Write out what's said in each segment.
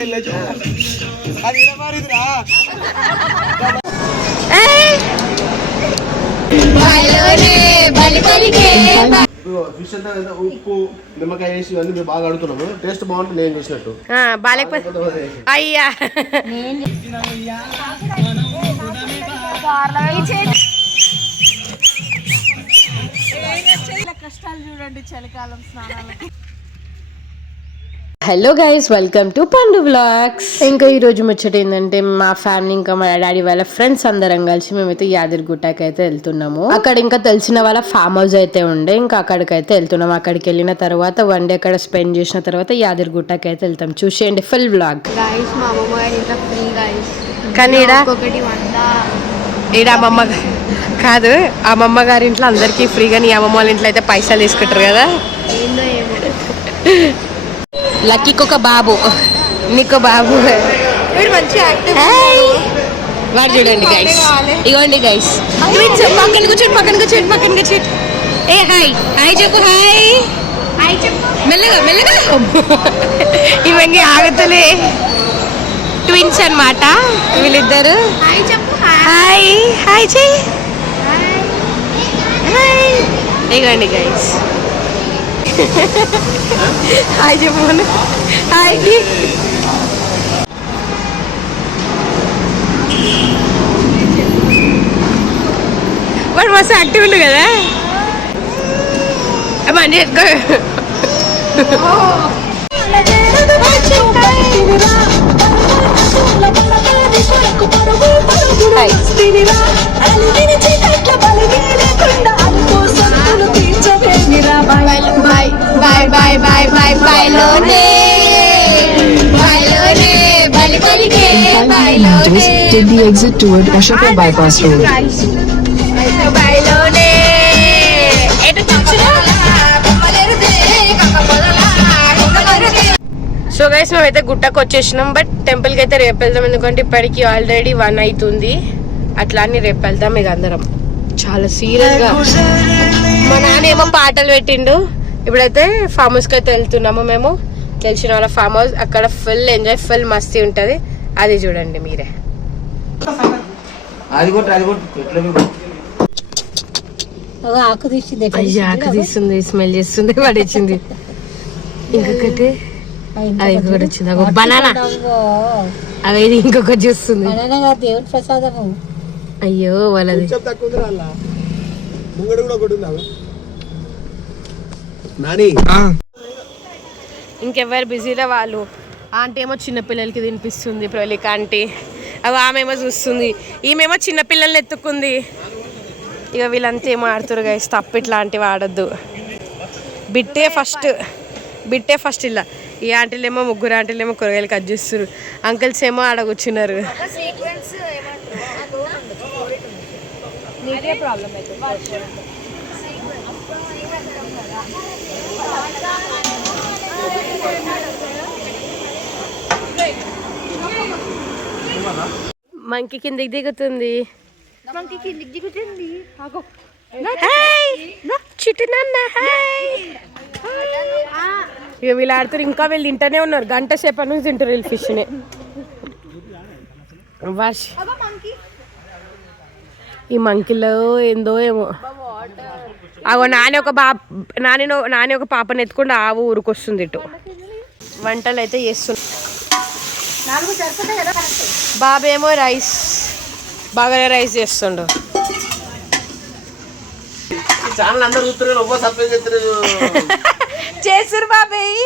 Fish అంతా ఉప్పు నిమ్మకాయ వేసి ఇవన్నీ మేము బాగా అడుగుతున్నాము. టేస్ట్ బాగుంటుంది నేను చేసినట్టు. అయ్యా కష్టాలు చూడండి చలికాలం స్నానాలకి. హలో గైస్, వెల్కమ్ టు పండు వ్లాగ్స్. ఇంకా ఈ రోజు ముచ్చట ఏంటంటే మా ఫ్యామిలీ ఇంకా మా డాడీ వాళ్ళ ఫ్రెండ్స్ అందరం కలిసి మేమైతే యాదగిరిగుట్టకి అయితే వెళ్తున్నాము. అక్కడ ఇంకా తెలిసిన వాళ్ళ ఫామ్ హౌస్ అయితే ఉండే, ఇంకా అక్కడికైతే వెళ్తున్నాము. అక్కడికి వెళ్ళిన తర్వాత వన్ డే అక్కడ స్పెండ్ చేసిన తర్వాత యాదగిరిగుట్టకి అయితే వెళ్తాం. చూసేయండి ఫుల్ వ్లాగ్. కానీ ఈడ అమ్మమ్మ కాదు, అమ్మమ్మ గారి ఇంట్లో అందరికి ఫ్రీగా, నీ అమ్మమ్మ వాళ్ళ ఇంట్లో అయితే పైసలు తీసుకుంటారు కదా. లక్కీకి ఒక బాబు, నీకు బాబు. వాడు చూడండి గైస్, ఇగోండి గైస్. పక్కన కూర్చోండి, పక్కన కూర్చోండి, పక్కన కూర్చోండి. ఏ హాయ్ హాయ్ చెప్పు, హాయ్ మెల్లగా మెల్లగా. ఇవన్నీ ఆగుతలే, ట్విన్స్ అన్నమాట వీళ్ళిద్దరు. హాయ్ హాయ్ చెయ్యి, ఇగోండి గైస్. హాయ్ చెప్పు, హాయ్. వాడు మస్తు యాక్టివ్ ఉండు కదా. మనీ ఎక్కువ. Did the exit toward Ashoka bypass road. So guys మేమైతే గుట్టకు వచ్చేసినాం, బట్ టెంపుల్కి అయితే రేపు వెళ్దాం. ఎందుకంటే ఇప్పటికి ఆల్రెడీ 1 అవుతుంది. అట్లా అని రేపు వెళ్దాం ఇక అందరం. చాలా సీరియస్గా మా నాన్న ఏమో పాటలు పెట్టిండు. ఇప్పుడైతే ఫామ్ హౌస్కి అయితే వెళ్తున్నాము మేము. తెలిసిన వాళ్ళ ఫామ్ హౌస్, అక్కడ ఫుల్ ఎంజాయ్, ఫుల్ మస్తీ ఉంటుంది. అది చూడండి మీరే. ఆకు తీస్తుంది, స్మెల్ చేస్తుంది, పడేసింది. ఇంకొకటి అది కూడా వచ్చింది, బనానా. అవేది ఇంకొకటి చూస్తుంది. దేవుడి ప్రసాదము. అయ్యో వాళ్ళది. ఇంకెవరు బిజీలో వాళ్ళు. ఆంటీ ఏమో చిన్నపిల్లలకి తినిపిస్తుంది, ప్రవళిక ఆంటీ. అవి ఆమెమో చూస్తుంది, ఈమెమో చిన్నపిల్లల్ని ఎత్తుకుంది. ఇక వీళ్ళంతా ఏమో ఆడుతురు గైస్. తప్పు ఇట్లాంటివి ఆడద్దు. బిట్టే ఫస్ట్ ఇలా. ఈ ఆంటీలేమో, ముగ్గురు ఆంటీలేమో కూరగాయలు కట్ చేస్తారు. అంకుల్స్ ఏమో ఆడ కూర్చున్నారు. మంకీ కిందికి దిగుతుంది. ఇక వీళ్ళు ఆడుతారు. ఇంకా వీళ్ళు తింటూనే ఉన్నారు, గంట సేపటి నుంచి తింటారు వీళ్ళు ఫిష్ని. ఈ మంకీలో ఏందో ఏమో. అగో నాని ఒక పాపని ఎత్తుకుండా ఆవు ఊరుకొస్తుంది ఇటు. వంటలు అయితే చేస్తుంది. బాబేమో రైస్, బాగానే రైస్ చేస్తుండు. చేస్తురు బాబాయ్.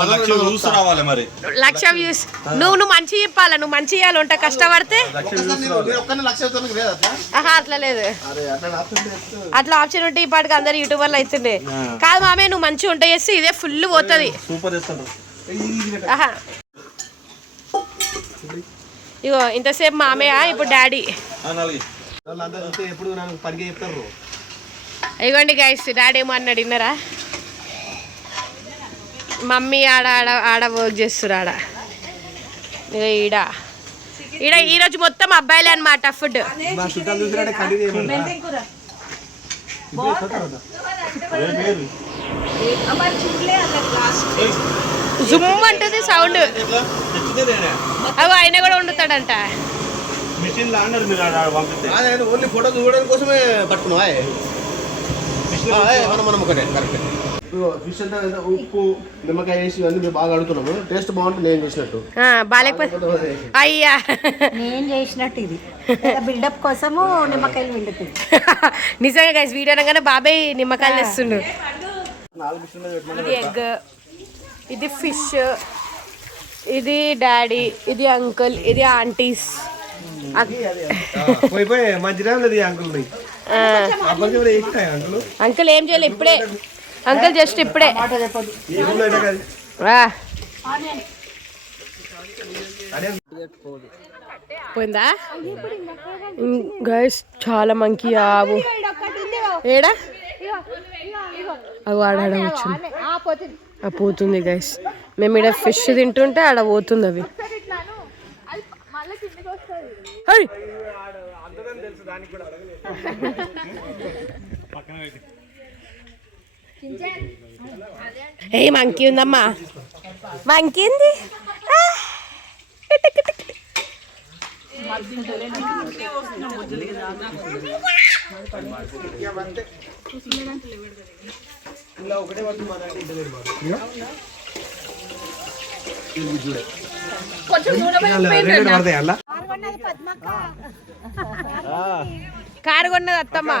1,00,000 వ్యూస్. నువ్వు మంచి చెప్పాలా, నువ్వు మంచి చేయాలి. వంట కష్టపడితే అట్లా లేదు. అట్లా ఆప్షన్ ఉంటే ఈ పాటికి అందరు యూట్యూబర్లు అవుతుండే. కాదు మామే, నువ్వు మంచి వంట చేస్తే ఇదే ఫుల్ పోతుంది. ఇగో ఇంతసేపు మామయ్య, ఇప్పుడు డాడీ. ఇగోండి గైస్, డాడీ ఏమో అన్నాడు విన్నారా. మమ్మీ ఆడ వర్క్ చేస్తురు ఆడ. ఈడ ఈరోజు మొత్తం అబ్బాయిలే అనమాట ఫుడ్. జుమ్ అంటుంది సౌండ్. అవి ఆయన కూడా వండుతాడంట. మిషన్ లాండర్ మీరు పంపిస్తే ఓన్లీ ఫోటో చూడడం కోసమే పట్టుకున్నా మనం ఒకటే కరెక్ట్. ఫిష్ అంటే ఉప్పు నిమ్మకాయ వేసి ఇవన్నీ మేము బాగా అడుగుతున్నాము. టేస్ట్ బాగుంటుంది నేను చేసినట్టు. బాగాలేకపోతే అయ్యా నేను చేసినట్టు ఇది బిల్డప్ కోసము నిమ్మకాయలు పిండుతుంది. నిజంగా గైస్ వీడియో అనగానే బాబాయ్ నిమ్మకాయలు తెస్తుండు. ఇది ఎగ్, ఇది ఫిష్, ఇది డాడీ, ఇది అంకుల్, ఇది ఆంటీస్. అంకుల్ ఏం చేయలేదు ఇప్పుడే. అంకుల్ జస్ట్ ఇప్పుడే పోయిందా గైస్. చాలా మంకీ ఆవు ఏడా అవి ఆడ వచ్చింది పోతుంది గైస్. మేము ఇక్కడ ఫిష్ తింటుంటే ఆడ పోతుంది అవి. ఏ మంకీ ఉందమ్మా, మంకీ ఉంది. కారు కొన్నది అత్తమ్మ.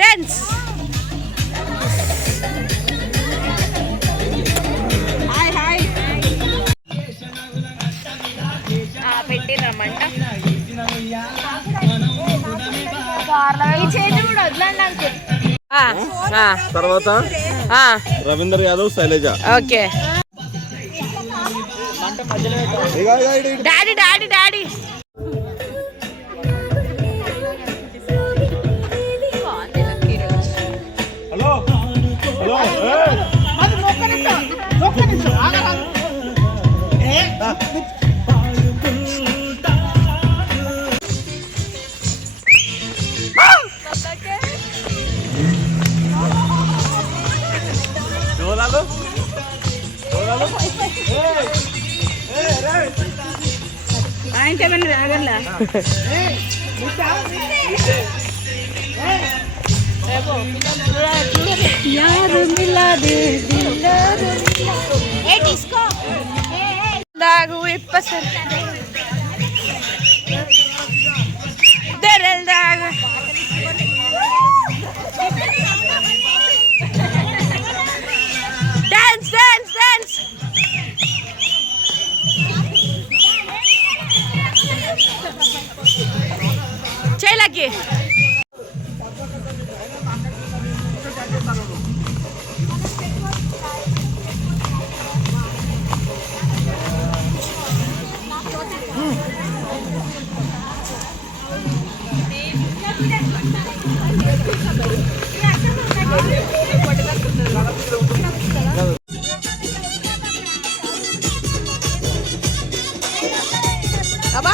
Dance. Hi. పెట్టిరమ్మంట. తర్వాత Ravinder Yadav, Sailaja. Okay daddy daddy daddy దాగు ఇప్పసర్ దెరల్ దాగు డాన్స్ డాన్స్ డాన్స్ చేయలకి. అబ్బా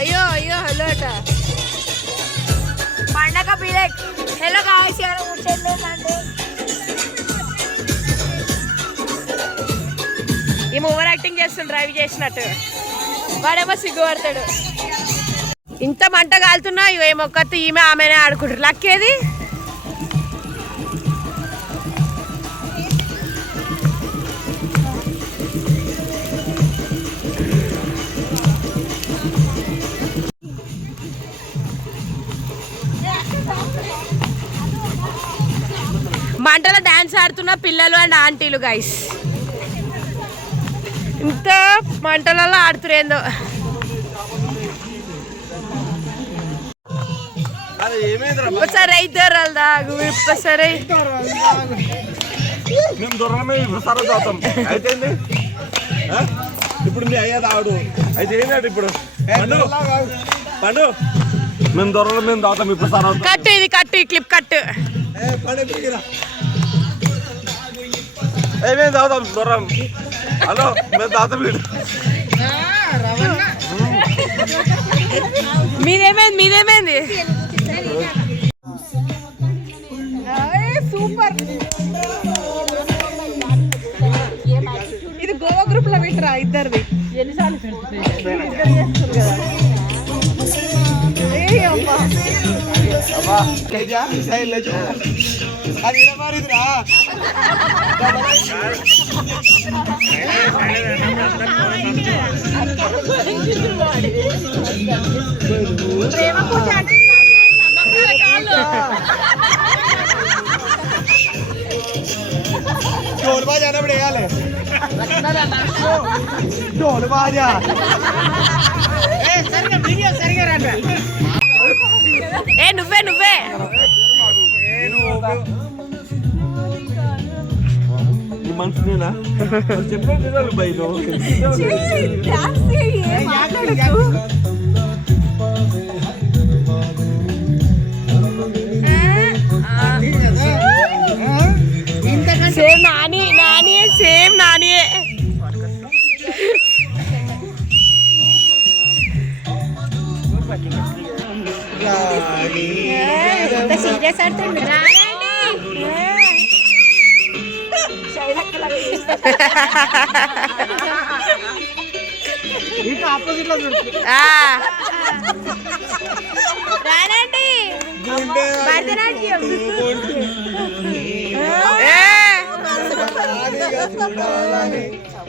అయ్యో అయ్యో హలో అట పండగ బిలెట్. హలో గాయ్స్ యార్ వచ్చేలేదండి. ఈమె ఓవర్ యాక్టింగ్ చేస్తుంది డ్రైవ్ చేసినట్టు. వాడేమో సిగ్గుపడతాడు. ఇంత మంట కాలుతున్నా ఏమొక్కతి ఈమె ఆమెనే ఆడుకుంటారు. లక్కేది మంటలో డాన్స్ ఆడుతున్న పిల్లలు అండ్ ఆంటీలు గైస్. ఇంత మంటలలో ఆడుతురేందో. ఒకసారి అయితారు దాగు సరే మేము దొరమే సరే తాగుతాం అయితే ఇప్పుడు మీ అయ్యేది ఆడు అయితే ఏంటంటే ఇప్పుడు పండు పండు మేము దొరలు మేము తాగుతాం ఇప్పుడు సరే కట్టు ఇది కట్టు ఈ క్లిప్ కట్టు మేము తాగుతాం దొరం హలో మేము తాగుతాం వీడు మీదేమైంది సూపర్. ఇది గోవా గ్రూప్ లో పెట్టరా ఇద్దరిది. ढोल बजाना पड़ेगा ले ढोल बजा ఏ నువ్వే మనసునేనా చెప్పండి బయట సేమ్ నానియే సేమ్ నానియే. సీరియస్ ఆడుతుంది రానండి భరతనాట్యం.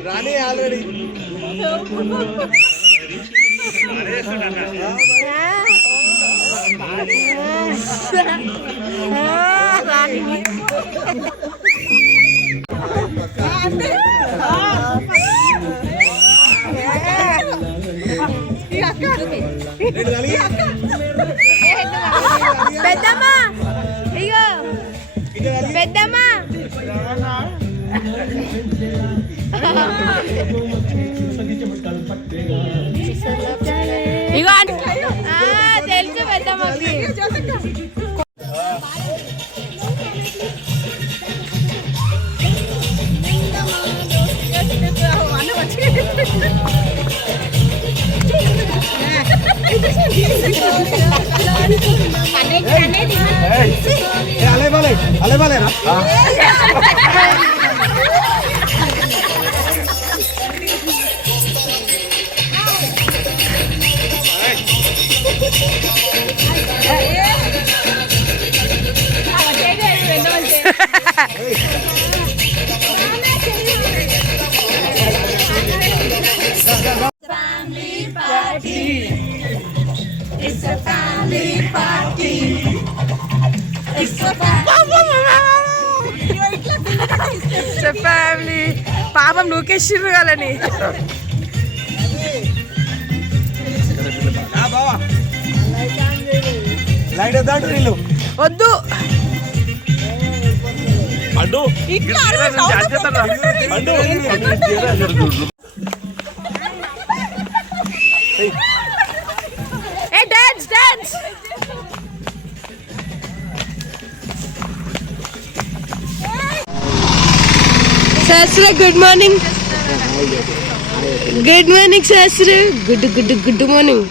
రాణి ఆల్రెడీ పెద్దమ్మా ఇగో పెద్దమ్మా ఇగో తెలుసు పెద్దమ్మకి. అలే బాలే ఫ్యామిలీ పాపం నూకేసిర్రు కలని. లైట్ వద్దాంటారు వీళ్ళు వద్దు పండు dance dance. Shastri good morning. Good morning Shastri. Good morning.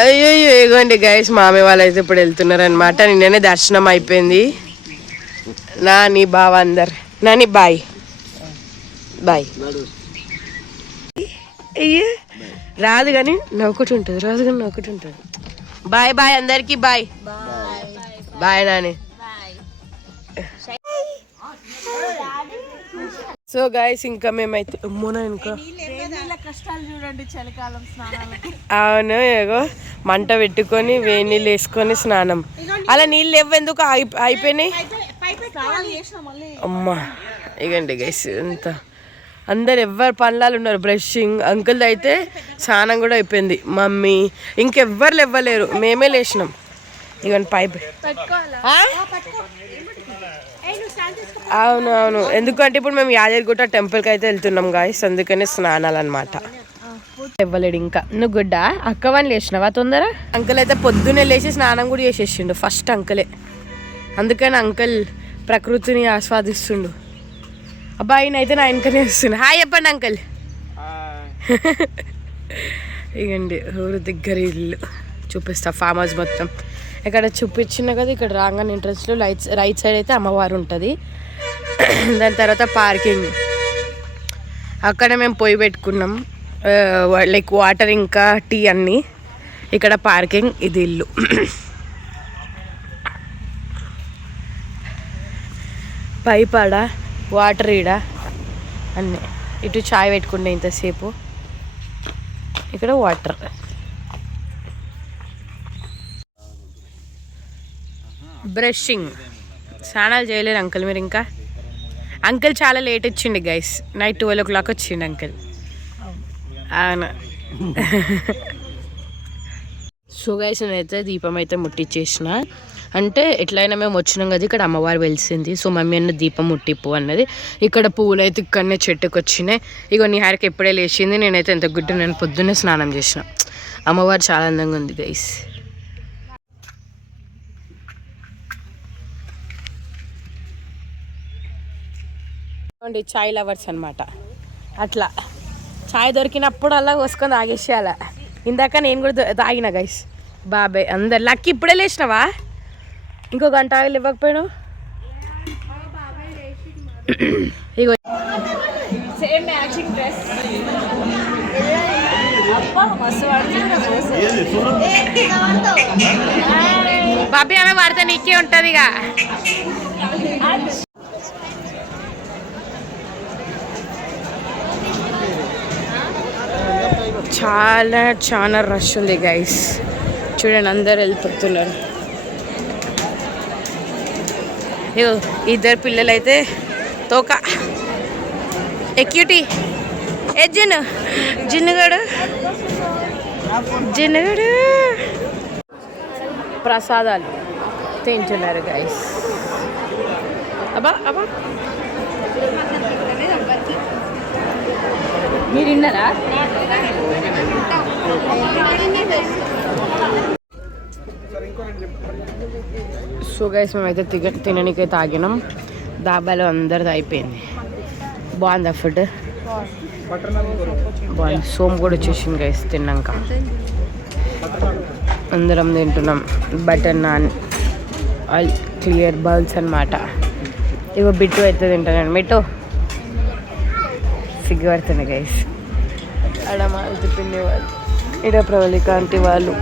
అయ్యో ఇగోండి గైస్ మామయ్య వాళ్ళు అయితే ఇప్పుడు వెళ్తున్నారు అనమాట. నిన్ననే దర్శనం అయిపోయింది. నాని బావ అందరు నాని బాయ్ బాయ్. అయ్యో రాదు కానీ నవ్వుకుంటూ ఉంటుంది. రాదు కానీ నవ్వుకుంటూ ఉంటుంది. బాయ్ బాయ్ అందరికి bye bye Nani. So guys ఇంకా మేమైతే అమ్మోనా ఇంకా అవును ఏగో మంట పెట్టుకొని వేడి నీళ్ళు వేసుకొని స్నానం. అలా నీళ్ళు ఇవ్వెందుకు అయిపోయినాయి అమ్మా. ఇగండి గైస్ ఎంత అందరు ఎవరు పనులాలు ఉన్నారు. బ్రషింగ్, అంకుల్ అయితే స్నానం కూడా అయిపోయింది. మమ్మీ ఇంకెవ్వరు ఇవ్వలేరు, మేమే లేచినాం. ఇవన్నీ పైప్. అవును, ఎందుకంటే ఇప్పుడు మేము యాదగిరిగుట్ట టెంపుల్కి అయితే వెళ్తున్నాం గాయస్, అందుకనే స్నానాలు అనమాట. ఇవ్వలేడు ఇంకా. నువ్వు గుడ్డా అక్కవని లేచినావా తొందర? అంకుల్ అయితే పొద్దున్నే లేచి స్నానం కూడా చేసేసిండు ఫస్ట్ అంకులే. అందుకని అంకుల్ ప్రకృతిని ఆస్వాదిస్తుండు. అబ్బాయి అయితే నా వెనకనే వస్తుండు. హాయ్ చెప్పండి అంకుల్. ఇగండి ఊరు దగ్గర ఇల్లు చూపిస్తా, ఫామ్ హౌస్ మొత్తం. ఇక్కడ చూపించిన కదా, ఇక్కడ రాగానే ఎంట్రన్స్లో రైట్ సైడ్ అయితే అమ్మవారు ఉంటుంది. దాని తర్వాత పార్కింగ్, అక్కడ మేము పొయ్యి పెట్టుకున్నాం, లైక్ వాటర్ ఇంకా టీ అన్నీ. ఇక్కడ పార్కింగ్, ఇది ఇల్లు. పైప్ ఆడ, వాటర్ ఈడ అన్నీ. ఇటు చాయ్ పెట్టుకుంటే ఇంతసేపు, ఇక్కడ వాటర్. బ్రషింగ్, స్నానాలు చేయలేరు అంకుల్ మీరు ఇంకా? అంకుల్ చాలా లేట్ వచ్చిండు గైస్, నైట్ 12 o'clock వచ్చిండు అంకుల్. అవును. సో గైస్ నేనైతే దీపం అయితే ముట్టించేసిన. అంటే ఎట్లయినా మేము వచ్చినాం కదా, ఇక్కడ అమ్మవారు వెలిసింది. సో మమ్మీ అన్న దీపం ముట్టిప్పు అన్నది. ఇక్కడ పువ్వులు అయితే ఇక్కడనే చెట్టుకు వచ్చినాయి. ఇగో నీ హారికి ఎప్పుడే లేచింది, నేనైతే ఎంత గుడ్డు, నేను పొద్దున్నే స్నానం చేసిన. అమ్మవారు చాలా అందంగా ఉంది గైస్. చాయ్ లవర్స్ అనమాట. అట్లా చాయ్ దొరికినప్పుడు అలా పోసుకొని తాగేసేయాల. ఇందాక నేను కూడా తాగిన గైస్. బాబాయ్ అందరు లక్కి ఇప్పుడే లేచినావా? ఇంకో గంట ఆగలు ఇవ్వకపోయినావు. ఇగో సేమ్ మ్యాచింగ్ డ్రెస్. బాబీ ఆమె వాడితే నీకే ఉంటుంది ఇక. చాలా రష్ ఉంది గైస్. చూడండి అందరు వెళ్ళిపోతున్నారు. ఇద్దరు పిల్లలు అయితే తోక ఎక్యూటీ. ఏ జిన్నుగాడు ప్రసాదాలు తింటున్నారు గైస్. అబ్బా మీరు విన్నారా? సో గైస్ మేమైతే తిననీకైతే తాగినాం. దాబాలో అందరిది అయిపోయింది. బాగుందా ఫుడ్? బాగుంది. సోమ్ కూడా వచ్చేసింది గైస్. తిన్నాక అందరం తింటున్నాం. Butter non, all clear bowls అనమాట. ఇగో బిట్టు అయితే తింటాను. మిట్టు సిగ్గు పడుతుంది గైస్. అడ మాల్తి పిండి వాళ్ళు, ఇడ ప్రవళిక ఆంటీ వాళ్ళు.